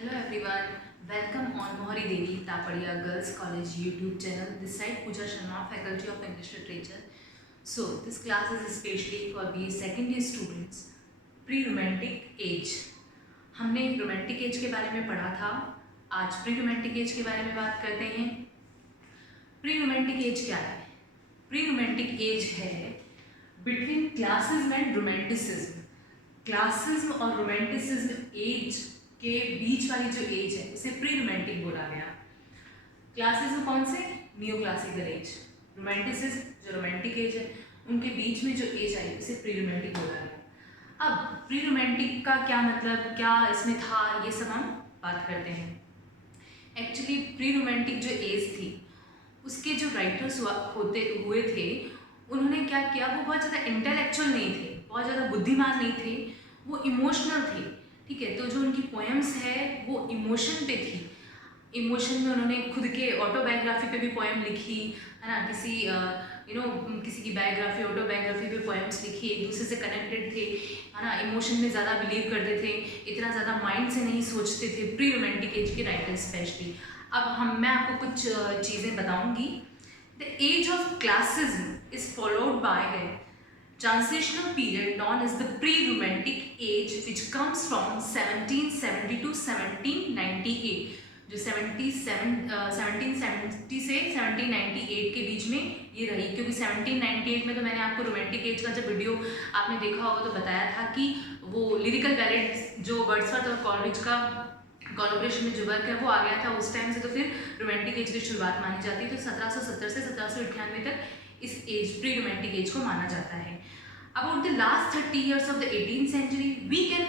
Hello everyone, welcome on Mohari Devi Tapadia Girls College YouTube channel. This side Pooja Sharma, Faculty of English Literature. So this class is especially for BA second year students. Pre-romantic age. हमने romantic age के बारे में पढ़ा था. आज pre romantic age के बारे में बात करते हैं. प्री रोमांटिक एज क्या है? प्री रोमांटिक एज है between classicism and romanticism. Classicism और रोमांटिसिज्म एज के बीच वाली जो एज है उसे प्री रोमांटिक बोला गया. क्लासिज्म कौन से? New classical as. रोमांटिसिज्म जो रोमांटिक एज है उनके बीच में जो एज आई उसे प्री रोमांटिक बोला गया. अब प्री रोमांटिक का क्या मतलब, क्या इसमें था, ये सब हम बात करते हैं. एक्चुअली प्री रोमांटिक जो एज थी उसके जो राइटर्स हुए थे उन्होंने क्या किया, वो बहुत ज़्यादा इंटेलेक्चुअल नहीं थे, बहुत ज़्यादा बुद्धिमान नहीं थे, वो इमोशनल थे. ठीक है, तो जो उनकी पोएम्स है वो इमोशन पे थी. इमोशन में उन्होंने खुद के ऑटोबायोग्राफी पे भी पोएम लिखी है ना, किसी की बायोग्राफी ऑटोबायोग्राफी पे पोएम्स लिखी, एक दूसरे से कनेक्टेड थे है ना, इमोशन में ज़्यादा बिलीव करते थे, इतना ज़्यादा माइंड से नहीं सोचते थे प्री रोमांटिक एज के राइटर्स स्पेशली. अब मैं आपको कुछ चीज़ें बताऊंगी. The age of classicism is followed by है transitional period known as the pre-romantic age which comes from 1770 to 1798. जो 1770 से 1798 के बीच में ये रही, क्योंकि 1798 में तो मैंने आपको रोमांटिक एज का जब वीडियो आपने देखा होगा तो बताया था कि वो लिरिकल बैलेड जो वर्ड्सवर्थ और कॉलरिज का कोलैबोरेशन में जो वर्क है वो आ गया था उस टाइम से, तो फिर रोमांटिक एज की शुरुआत मानी जाती है. तो 1770 से 1798 तक इस एज प्री रोमांटिक एज को माना जाता है. About the last 30 years of the 18th century, we can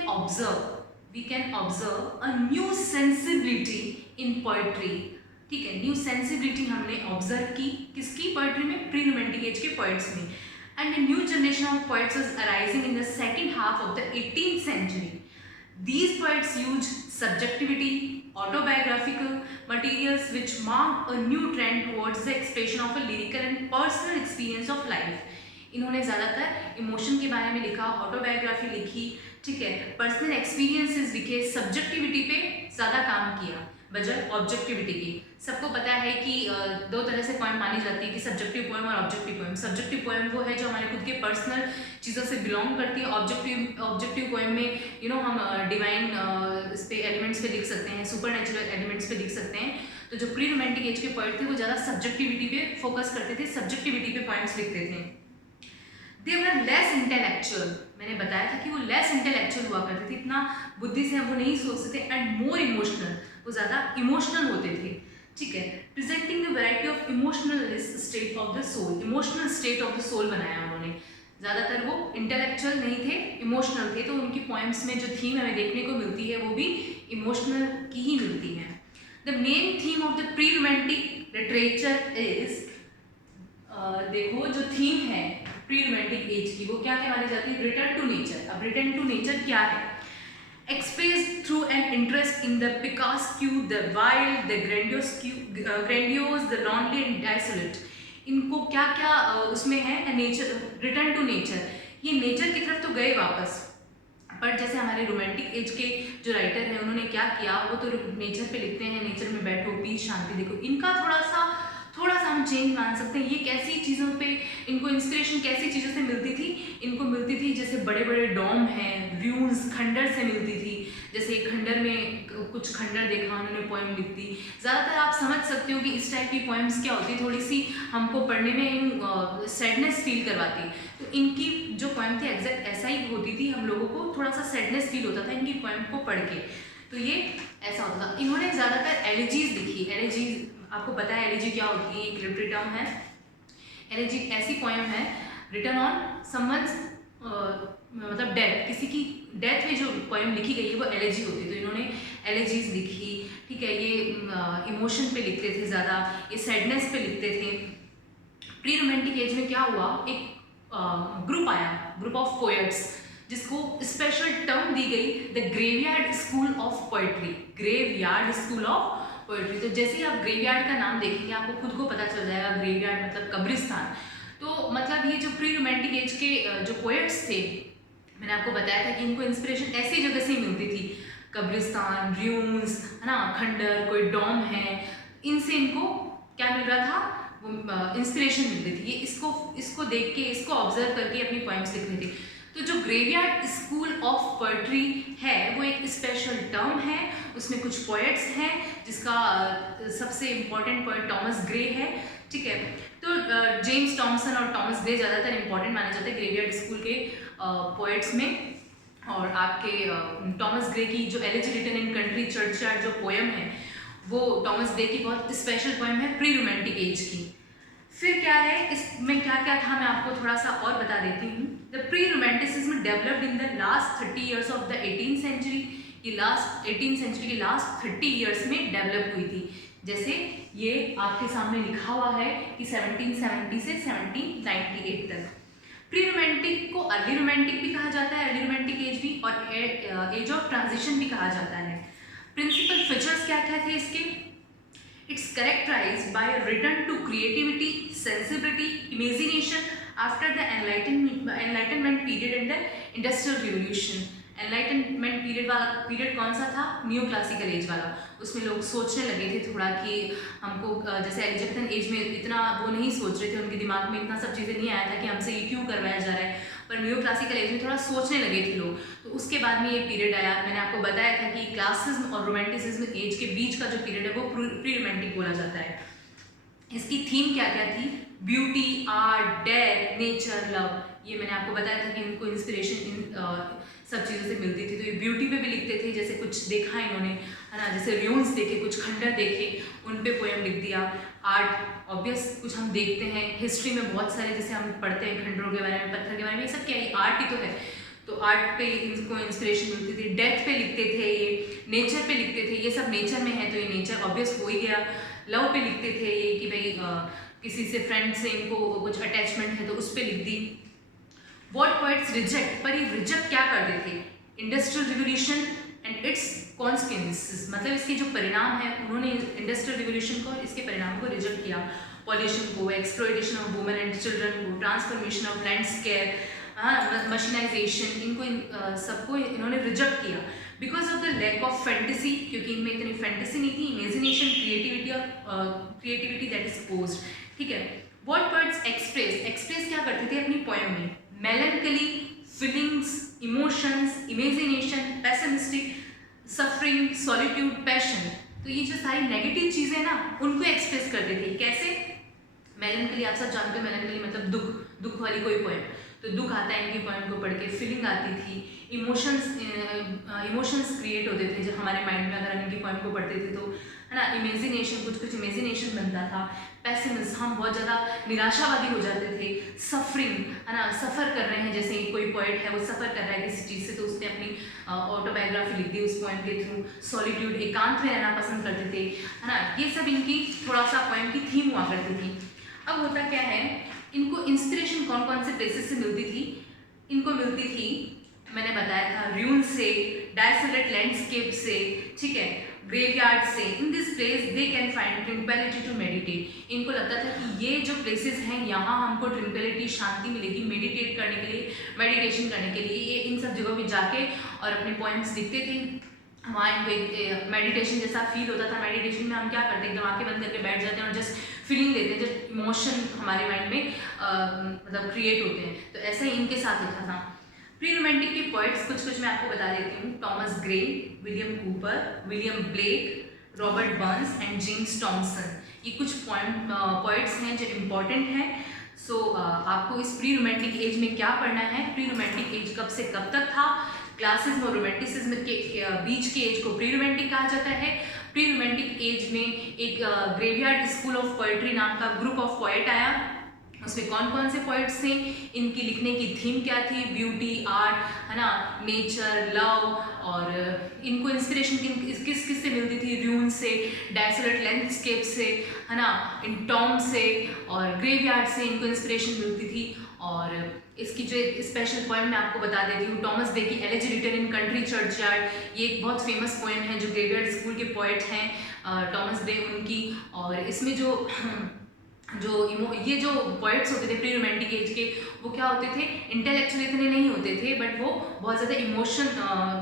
observe a new sensibility in poetry. ठीक है, न्यू सेंसिबिलिटी हमने ऑब्जर्व की किसकी? पोइट्री में, प्री रोमांटिक एज के पोइट्स में. And a new generation of poets is arising in the second half of the 18th century. These poets use subjectivity, autobiographical materials which mark a new trend towards the expression of a lyrical and personal experience of life. इन्होंने ज़्यादातर emotion के बारे में लिखा, autobiography लिखी, ठीक है, personal experiences लिखे, सब्जेक्टिविटी पे ज़्यादा काम किया बजाय ऑब्जेक्टिविटी की. सबको पता है कि दो तरह से पोएम मानी जाती है कि सब्जेक्टिव पोएम और ऑब्जेक्टिव पोएम. सब्जेक्टिव पोएम वो है जो हमारे खुद के पर्सनल चीज़ों से बिलोंग करती है. ऑब्जेक्टिव पोएम में हम डिवाइन इस पे एलिमेंट्स पे लिख सकते हैं, सुपर नेचुरल एलिमेंट्स पे लिख सकते हैं. तो जो प्री रोमांटिक एज के पोएट थे वो ज़्यादा सब्जेक्टिविटी पे फोकस करते थे, सब्जेक्टिविटी पे पोएम्स लिखते थे. दे वर लेस इंटेलेक्चुअल. मैंने बताया था कि वो लेस इंटेलेक्चुअल हुआ करते थे, इतना बुद्धि से वो नहीं सोचते थे. एंड मोर इमोशनल, वो ज़्यादा इमोशनल होते थे. ठीक है, presenting the variety of emotional state of the soul. Emotional state of the soul बनाया उन्होंने. ज़्यादातर वो इंटेलेक्चुअल नहीं थे, इमोशनल थे. तो उनकी पोएम्स में जो थीम हमें देखने को मिलती है वो भी इमोशनल की ही मिलती है. The main theme of the pre romantic literature is, देखो जो थीम है प्री रोमांटिक एज की वो क्या कहलाती जाती है? Return to nature. अब रिटर्न टू नेचर क्या है? Expressed through an interest in the picturesque, the wild, the grandiose, the lonely and isolate. इनको क्या क्या उसमें है? Nature, return to nature. ये नेचर की तरफ तो गए वापस, पर जैसे हमारे रोमांटिक एज के जो राइटर हैं उन्होंने क्या किया, वो तो नेचर पे लिखते हैं, नेचर में बैठो, पीस, शांति देखो. इनका थोड़ा सा हम चेंज मान सकते हैं. ये कैसी चीज़ों पे इनको इंस्पिरेशन कैसी चीज़ों से मिलती थी? इनको मिलती थी जैसे बड़े बड़े डोम हैं, व्यूज, खंडर से मिलती थी. जैसे खंडर में कुछ खंडर देखा उन्होंने, पोएम लिख दी. ज़्यादातर आप समझ सकते हो कि इस टाइप की पोएम्स क्या होती, थोड़ी सी हमको पढ़ने में सैडनेस फील करवाती. तो इनकी जो पोएम थी एग्जैक्ट ऐसा ही होती थी, हम लोगों को थोड़ा सा सैडनेस फील होता था इनकी पोएम को पढ़ के. तो ये ऐसा होता था. इन्होंने ज़्यादातर एलिजीज लिखी. एलिजीज आपको पता है एलिजी क्या होती है? एक लिटरेरी टर्म है. एलिजी ऐसी पोएम है रिटन ऑन समवन्स मतलब डेथ, किसी की डेथ में जो पोएम लिखी गई है वो एलिजी होती है. तो इन्होंने एलिजीज लिखी. ठीक है, ये इमोशन पे लिखते थे ज़्यादा, ये सैडनेस पे लिखते थे. प्री रोमांटिक एज में क्या हुआ, एक ग्रुप आया, ग्रुप ऑफ पोएट्स, जिसको स्पेशल टर्म दी गई the graveyard school of poetry. Graveyard school of poetry. तो जैसे ही आप ग्रेवयार्ड का नाम देखेंगे आपको खुद को पता चल जाएगा, ग्रेवयार्ड मतलब कब्रिस्तान. तो मतलब ये जो प्री रोमांटिक एज के जो पोएट्स थे, मैंने आपको बताया था कि इनको इंस्पिरेशन ऐसी जगह से मिलती थी. कब्रिस्तान, र्यून्स, है ना, खंडर, कोई डॉम है, इनसे इनको क्या मिल रहा था, वो इंस्पिरेशन मिल रही थी। ये इसको देख के, इसको ऑब्जर्व करके अपनी पॉइंट्स लिख रही थी। तो जो ग्रेवयार्ड स्कूल ऑफ पोएट्री है वो एक स्पेशल टर्म है, उसमें कुछ पोएट्स हैं जिसका सबसे इम्पॉर्टेंट पोएट टॉमस ग्रे है, ठीक है। तो जेम्स थॉमसन और टॉमस ग्रे ज़्यादातर इंपॉर्टेंट माने जाते हैं ग्रेवयार्ड स्कूल के पोएट्स में। और आपके टॉमस ग्रे की जो elegy written in country churchyard जो पोएम है वो टॉमस ग्रे की बहुत स्पेशल पोएम है प्री रोमांटिक एज की। फिर क्या है इसमें, क्या क्या था, मैं आपको थोड़ा सा और बता देती हूँ। The pre romanticism developed in the last 30 years of the 18th century. ये लास्ट 18th सेंचुरी के लास्ट 30 ईयर्स में डेवलप हुई थी। जैसे ये आपके सामने लिखा हुआ है कि 1770 से 1798 तक। प्री रोमांटिक को अर्ली रोमांटिक भी कहा जाता है, अर्ली रोमांटिक एज भी, और एज ऑफ ट्रांजिशन भी कहा जाता है। प्रिंसिपल फीचर्स क्या क्या थे इसके? It's characterized by a return to creativity, sensibility, imagination after the Enlightenment period and the Industrial Revolution. Enlightenment period वाला पीरियड कौन सा था? न्यू क्लासिकल एज वाला। उसमें लोग सोचने लगे थे थोड़ा कि हमको जैसे एलिजाबेथन एज में इतना वो नहीं सोच रहे थे, उनके दिमाग में इतना सब चीज़ें नहीं आया था कि हमसे ये क्यों करवाया जा रहा है, पर न्यू क्लासिकल एज में थोड़ा सोचने लगे थे लोग। तो उसके बाद में ये पीरियड आया। मैंने आपको बताया था कि क्लासिज्म और रोमांटिसिज्म एज के बीच का जो पीरियड है वो प्री रोमांटिक बोला जाता है। इसकी थीम क्या क्या थी? Beauty, art, death, nature, love. ये मैंने आपको बताया था कि इनको इंस्पिरेशन इन सब चीज़ों से मिलती थी। तो ये ब्यूटी पे भी लिखते थे, जैसे कुछ देखा इन्होंने, है ना, जैसे र्यून्स देखे, कुछ खंडर देखे, उन पे पोएम लिख दिया। आर्ट ऑब्वियस कुछ हम देखते हैं हिस्ट्री में बहुत सारे, जैसे हम पढ़ते हैं खंडरों के बारे में, पत्थर के बारे में, ये सब क्या है, आर्ट ही तो है। तो आर्ट पे इनको इंस्पिरेशन मिलती थी। डेथ पे लिखते थे, ये नेचर पे लिखते थे, ये सब नेचर में है तो ये नेचर ऑब्वियस हो ही गया। लव पे लिखते थे ये कि भाई किसी से फ्रेंड से इनको कुछ अटैचमेंट है तो उस पर लिख दी। वॉट पोएट्स रिजेक्ट, पर ये रिजेक्ट क्या करते थे? Industrial revolution and it's consequences, मतलब इसके जो परिणाम है, उन्होंने इंडस्ट्रियल रिवोल्यूशन को और इसके परिणाम को रिजेक्ट किया। पॉल्यूशन को, exploitation of women and children को, ट्रांसफॉर्मेशन ऑफ लैंडस्केप, मशीनाइजेशन, इनको सबको इन्होंने रिजेक्ट किया because of the lack of fantasy, क्योंकि इनमें इतनी फैंटेसी नहीं थी, इमेजिनेशन, क्रिएटिविटी और क्रिएटिविटी दैट इज पोज्ड, ठीक है। व्हाट पोएट्स एक्सप्रेस क्या करते थे अपनी पोएम में? Melancholy, feelings, emotions, imagination, pessimistic, suffering, solitude, passion. तो ये जो सारी नेगेटिव चीज़ें ना उनको एक्सप्रेस करते थे। कैसे? मेलैंकली, आप सब जानते हो मेलैंकली मतलब दुख वाली कोई पोएम, तो दुख आता है इनकी पोएम को पढ़ के। फीलिंग आती थी, इमोशंस क्रिएट होते थे जो हमारे माइंड में अगर हम इनकी पोएम को पढ़ते थे तो, है ना, इमेजिनेशन, कुछ इमेजिनेशन बनता था। पेसिमिस्ट, हम बहुत ज़्यादा निराशावादी हो जाते थे। सफरिंग, है ना, सफ़र कर रहे हैं, जैसे कोई पोएट है वो सफ़र कर रहा है किसी चीज़ से तो उसने अपनी ऑटोबायोग्राफी लिख दी उस पोएम के थ्रू। सॉलिट्यूड, एकांत में रहना पसंद करते थे, है ना, ये सब इनकी थोड़ा सा पोएम की थीम हुआ करती थी। अब होता क्या है, इनको इंस्पिरेशन कौन कौन से प्लेसेस से मिलती थी? इनको मिलती थी, मैंने बताया था, र्यून से, डेसोलेट लैंडस्केप से, ठीक है, ग्रेवयार्ड से। In this place they can find tranquillity to meditate. इनको लगता था कि ये जो प्लेसेस हैं यहाँ हमको ट्रिंक्विलिटी, शांति मिलेगी मेडिटेट करने के लिए, मेडिटेशन करने के लिए। ये इन सब जगहों पे जाके और अपने पोएम्स लिखते थे। वहाँ इनको एक मेडिटेशन जैसा फील होता था। मेडिटेशन में हम क्या करते हैं, एकदम आंखें बंद करके बैठ जाते हैं और जस्ट फीलिंग लेते हैं, जस्ट इमोशन हमारे माइंड में मतलब क्रिएट होते हैं। तो ऐसा ही इनके साथ लिखा था। प्री रोमांटिक के पोइट्स कुछ मैं आपको बता देती हूँ। Thomas Gray, William Cooper, William Blake, Robert Burns and James Thompson. ये कुछ पोइट्स हैं जो इम्पॉर्टेंट हैं। सो आपको इस प्री रोमांटिक एज में क्या पढ़ना है? प्री रोमांटिक एज कब से कब तक था? क्लासिज्म और रोमांटिसिज्म के बीच के एज को प्री रोमांटिक कहा जाता है। प्री रोमांटिक एज में एक ग्रेवयार्ड स्कूल ऑफ पोएट्री नाम का ग्रुप ऑफ पोएट आया। उसमें कौन कौन से पोइट्स थे, इनकी लिखने की थीम क्या थी? ब्यूटी, आर्ट, है ना, नेचर, लव। और इनको इंस्पिरेशन किस किस से मिलती थी? र्यून से, डेसोलेट लैंडस्केप से, है ना, इन टॉम से और ग्रेवयार्ड से इनको इंस्पिरेशन मिलती थी। और इसकी जो एक स्पेशल पोएम मैं आपको बता देती हूँ, टॉमस डे की elegy written in country churchyard. ये एक बहुत फेमस पोएम है जो ग्रेवयार्ड स्कूल के पोएट हैं टॉमस डे, उनकी। और इसमें जो ये जो पोइट्स होते थे प्री रोमांटिक एज के, वो क्या होते थे, इंटेलेक्चुअल इतने नहीं होते थे, बट वो बहुत ज़्यादा इमोशन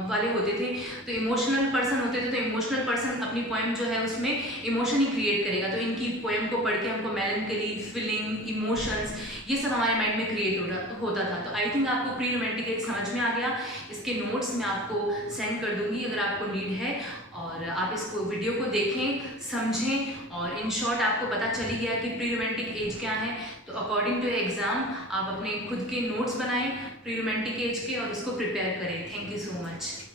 वाले होते थे। तो इमोशनल पर्सन होते थे, तो इमोशनल पर्सन अपनी पोएम जो है उसमें इमोशन ही क्रिएट करेगा। तो इनकी पोएम को पढ़ के हमको मेलनकली, फीलिंग, इमोशंस, ये सब हमारे माइंड में क्रिएट होता था। तो आई थिंक आपको प्री रोमांटिक एज समझ में आ गया। इसके नोट्स मैं आपको सेंड कर दूंगी अगर आपको नीड है, और आप इसको वीडियो को देखें, समझें, और इन शॉर्ट आपको पता चली गया कि प्री रोमांटिक एज क्या है। तो अकॉर्डिंग टू एग्ज़ाम आप अपने खुद के नोट्स बनाएं प्री रोमांटिक एज के और उसको प्रिपेयर करें। Thank you so much.